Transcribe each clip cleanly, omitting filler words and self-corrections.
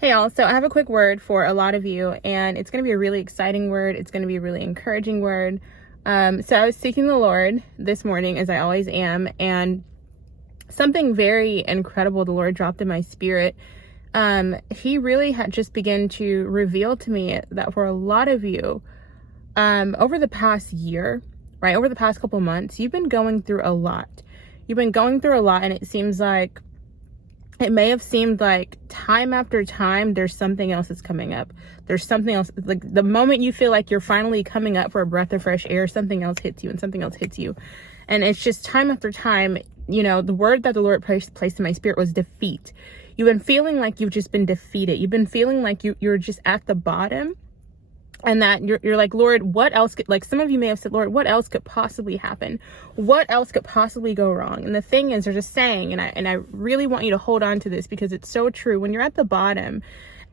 Hey y'all, so I have a quick word for a lot of you, and it's going to be a really exciting word. It's going to be a really encouraging word. So I was seeking the Lord this morning, as I always am, and something very incredible the Lord dropped in my spirit. He really had just begun to reveal to me that for a lot of you, over the past year, right, over the past couple months, you've been going through a lot. You've been going through a lot, and it may have seemed like time after time, there's something else that's coming up. There's something else. Like the moment you feel like you're finally coming up for a breath of fresh air, something else hits you and something else hits you. And it's just time after time, the word that the Lord placed in my spirit was defeat. You've been feeling like you've just been defeated. You've been feeling like you're just at the bottom. And that you're like, Lord, what else could, like some of you may have said, Lord, what else could possibly happen? What else could possibly go wrong? And the thing is, there's a saying, and I really want you to hold on to this because it's so true. When you're at the bottom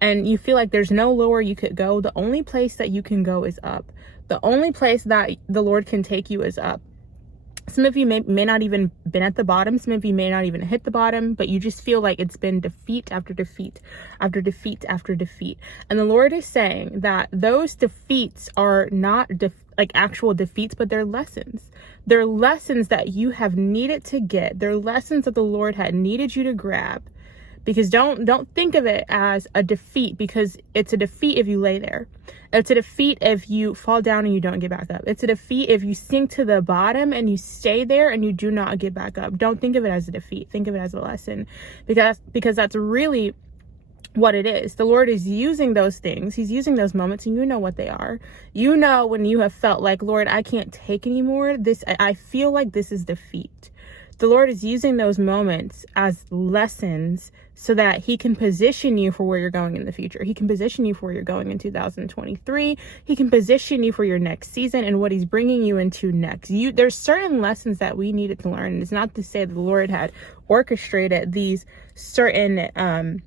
and you feel like there's no lower you could go, the only place that you can go is up. The only place that the Lord can take you is up. Some of you may not even been at the bottom. Some of you may not even hit the bottom, but you just feel like it's been defeat after defeat after defeat after defeat. And the Lord is saying that those defeats are not like actual defeats, but they're lessons. They're lessons that you have needed to get. They're lessons that the Lord had needed you to grab. Because don't think of it as a defeat, because it's a defeat if you lay there. It's a defeat if you fall down and you don't get back up. It's a defeat if you sink to the bottom and you stay there and you do not get back up. Don't think of it as a defeat. Think of it as a lesson, because that's really what it is. The Lord is using those things. He's using those moments, and you know what they are. You know when you have felt like, Lord, I can't take anymore. I feel like this is defeat. The Lord is using those moments as lessons so that he can position you for where you're going in the future. He can position you for where you're going in 2023. He can position you for your next season and what he's bringing you into next. There's certain lessons that we needed to learn. And it's not to say that the Lord had orchestrated these certain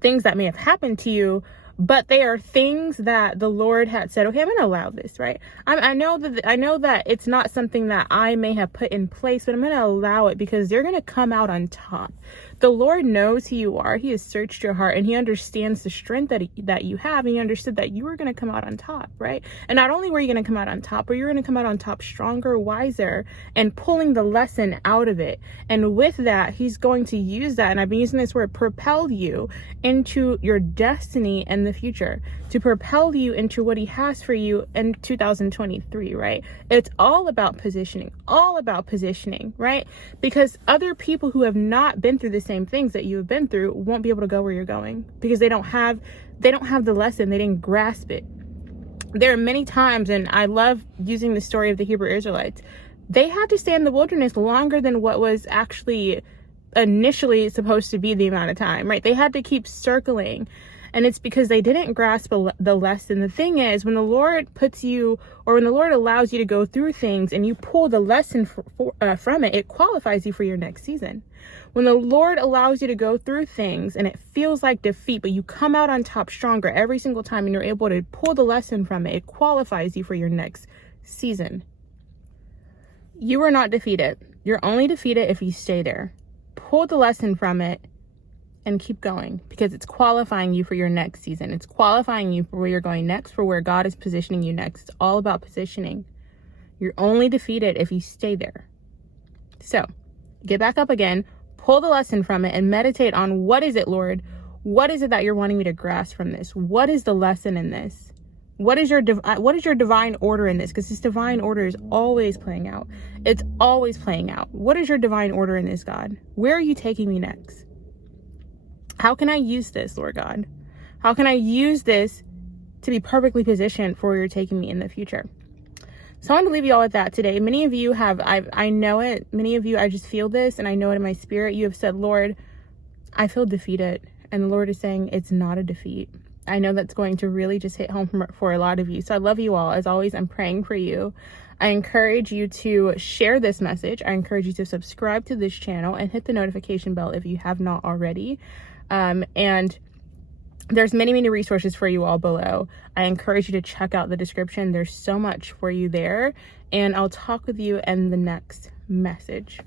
things that may have happened to you, but they are things that the Lord had said, okay, I'm going to allow this, right? I know that it's not something that I may have put in place, but I'm going to allow it because they're going to come out on top. The Lord knows who you are. He has searched your heart, and he understands the strength that you have, and he understood that you were going to come out on top, right? And not only were you going to come out on top, but you're going to come out on top stronger, wiser, and pulling the lesson out of it. And with that, he's going to use that, and I've been using this word, propel you into your destiny and the future, to propel you into what he has for you in 2023, right? It's all about positioning, right? Because other people who have not been through the same things that you have been through won't be able to go where you're going because they don't have the lesson. They didn't grasp it. There are many times, and I love using the story of the Hebrew Israelites. They had to stay in the wilderness longer than what was actually initially supposed to be the amount of time, right? They had to keep circling. And it's because they didn't grasp the lesson. The thing is, when the Lord puts you, or when the Lord allows you to go through things and you pull the lesson from it, it qualifies you for your next season. When the Lord allows you to go through things and it feels like defeat, but you come out on top stronger every single time and you're able to pull the lesson from it, it qualifies you for your next season. You are not defeated. You're only defeated if you stay there. Pull the lesson from it and keep going, because it's qualifying you for your next season. It's qualifying you for where you're going next, for where God is positioning you next. It's all about positioning. You're only defeated if you stay there. So get back up again, pull the lesson from it, and meditate on, what is it, Lord? What is it that you're wanting me to grasp from this? What is the lesson in this? What is your divine order in this? Because this divine order is always playing out. It's always playing out. What is your divine order in this, God? Where are you taking me next? How can I use this, Lord God? How can I use this to be perfectly positioned for where you're taking me in the future? So I want to leave you all with that today. Many of you have, I know it. Many of you, I just feel this and I know it in my spirit. You have said, Lord, I feel defeated. And the Lord is saying, it's not a defeat. I know that's going to really just hit home for a lot of you. So I love you all. As always, I'm praying for you. I encourage you to share this message. I encourage you to subscribe to this channel and hit the notification bell if you have not already. And there's many resources for you all below. I encourage you to check out the description. There's so much for you there, and I'll talk with you in the next message.